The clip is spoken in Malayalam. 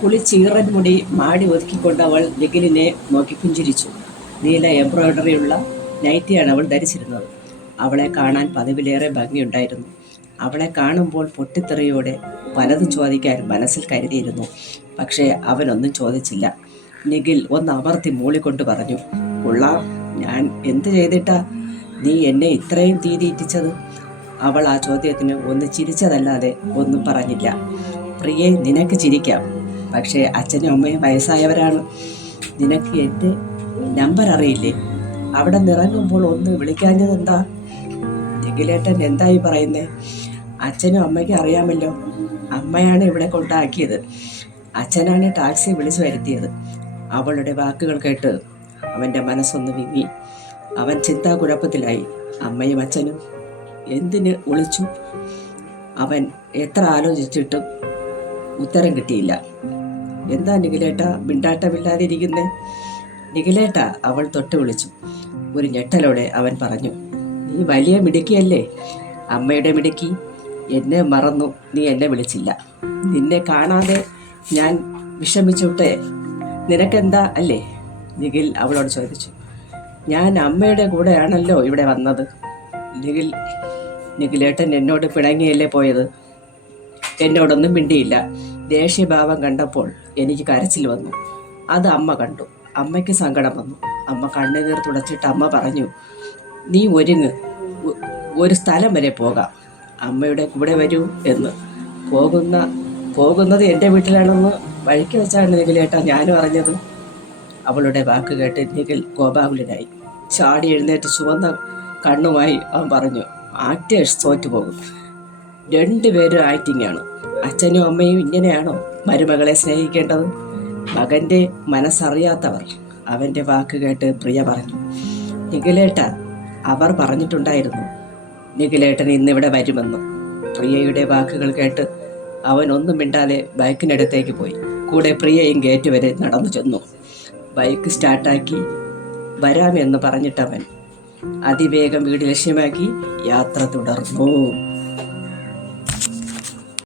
കുളിച്ചീറൻ മുടി മാടി ഒതുക്കിക്കൊണ്ട് അവൾ നിഖിലിനെ നോക്കി പുഞ്ചിരിച്ചു. നീല എംബ്രോയിഡറിയുള്ള നൈറ്റിയാണ് അവൾ ധരിച്ചിരുന്നത്. അവളെ കാണാൻ പതിവിലേറെ ഭംഗിയുണ്ടായിരുന്നു. അവളെ കാണുമ്പോൾ പൊട്ടിത്തെറിയോടെ പലതും ചോദിക്കാൻ മനസ്സിൽ കരുതിയിരുന്നു. പക്ഷേ അവനൊന്നും ചോദിച്ചില്ല. നിഖിൽ ഒന്ന് അമർത്തി മൂളിക്കൊണ്ട് പറഞ്ഞു, കൊള്ളാം, ഞാൻ എന്ത് ചെയ്തിട്ടാ നീ എന്നെ ഇത്രയും തീറ്റിച്ചത്? അവൾ ആ ചോദ്യത്തിന് ഒന്ന് ചിരിച്ചതല്ലാതെ ഒന്നും പറഞ്ഞില്ല. പ്രിയെ, നിനക്ക് ചിരിക്കാം, പക്ഷേ അച്ഛനും അമ്മയും വയസ്സായവരാണ്. നിനക്ക് എൻ്റെ നമ്പർ അറിയില്ലേ? അവിടെ നിറങ്ങുമ്പോൾ ഒന്ന് വിളിക്കാഞ്ഞതെന്താ? നിഖിലേട്ടൻ എന്തായി പറയുന്നേ? അച്ഛനും അമ്മയ്ക്കും അറിയാമല്ലോ. അമ്മയാണ് ഇവിടെ കൊണ്ടാക്കിയത്, അച്ഛനാണ് ടാക്സി വിളിച്ചു വരുത്തിയത്. അവളുടെ വാക്കുകൾ കേട്ട് അവൻ്റെ മനസ്സൊന്ന് വിങ്ങി. അവൻ ചിന്താകുഴപ്പത്തിലായി. അമ്മയും അച്ഛനും എന്തിന് വിളിച്ചു? അവൻ എത്ര ആലോചിച്ചിട്ടും ഉത്തരം കിട്ടിയില്ല. എന്താ നിഖിലേട്ട മിണ്ടാട്ടമില്ലാതിരിക്കുന്നേ? നിഖിലേട്ട, അവൾ തൊട്ട് വിളിച്ചു. ഒരു ഞെട്ടലോടെ അവൻ പറഞ്ഞു, നീ വലിയ മിടുക്കിയല്ലേ? അമ്മയുടെ മിടുക്കി. എന്നെ മറന്നു നീ എന്നെ വിളിച്ചില്ല. നിന്നെ കാണാതെ ഞാൻ വിഷമിച്ചോട്ടെ, നിനക്കെന്താ അല്ലേ? നിഖിൽ അവളോട് ചോദിച്ചു. ഞാൻ അമ്മയുടെ കൂടെയാണല്ലോ ഇവിടെ വന്നത്. നിഖിലേട്ടൻ എന്നോട് പിണങ്ങിയല്ലേ പോയത്? എന്നോടൊന്നും മിണ്ടിയില്ല. ദേഷ്യഭാവം കണ്ടപ്പോൾ എനിക്ക് കരച്ചിൽ വന്നു. അത് അമ്മ കണ്ടു. അമ്മയ്ക്ക് സങ്കടം വന്നു. അമ്മ കണ്ണുനീർ തുടച്ചിട്ട് അമ്മ പറഞ്ഞു, നീ ഒരുങ്ങ്, ഒരു സ്ഥലം വരെ പോകാം, അമ്മയുടെ കൂടെ വരൂ എന്ന്. പോകുന്നത് എൻ്റെ വീട്ടിലാണെന്ന് വഴിക്ക് വെച്ചാണ് നിഖിലേട്ട ഞാനും അറിഞ്ഞത്. അവളുടെ വാക്ക് കേട്ട് നിഖിൽ കോപാകുലനായി. ചാടി എഴുന്നേറ്റ് ചുവന്ന കണ്ണുമായി അവൻ പറഞ്ഞു, ആക്ടേഴ്സ് തോറ്റുപോകും. രണ്ടുപേരും ആക്ടിങ്ങാണ്. അച്ഛനും അമ്മയും ഇങ്ങനെയാണോ മരുമകളെ സ്നേഹിക്കേണ്ടത്? മകൻ്റെ മനസ്സറിയാത്തവർ. അവൻ്റെ വാക്ക് കേട്ട് പ്രിയ പറഞ്ഞു, നിഖിലേട്ട, അവർ പറഞ്ഞിട്ടുണ്ടായിരുന്നു നിഖിലേട്ടൻ ഇന്നിവിടെ വരുമെന്ന്. പ്രിയയുടെ വാക്കുകൾ കേട്ട് അവൻ ഒന്നും മിണ്ടാതെ ബൈക്കിനടുത്തേക്ക് പോയി. കൂടെ പ്രിയയും ഗേറ്റ് വരെ നടന്നു ചെന്നു. ബൈക്ക് സ്റ്റാർട്ടാക്കി വരാമെന്ന് പറഞ്ഞിട്ടവൻ അതിവേഗം വീട് ലക്ഷ്യമാക്കി യാത്ര തുടർന്നു.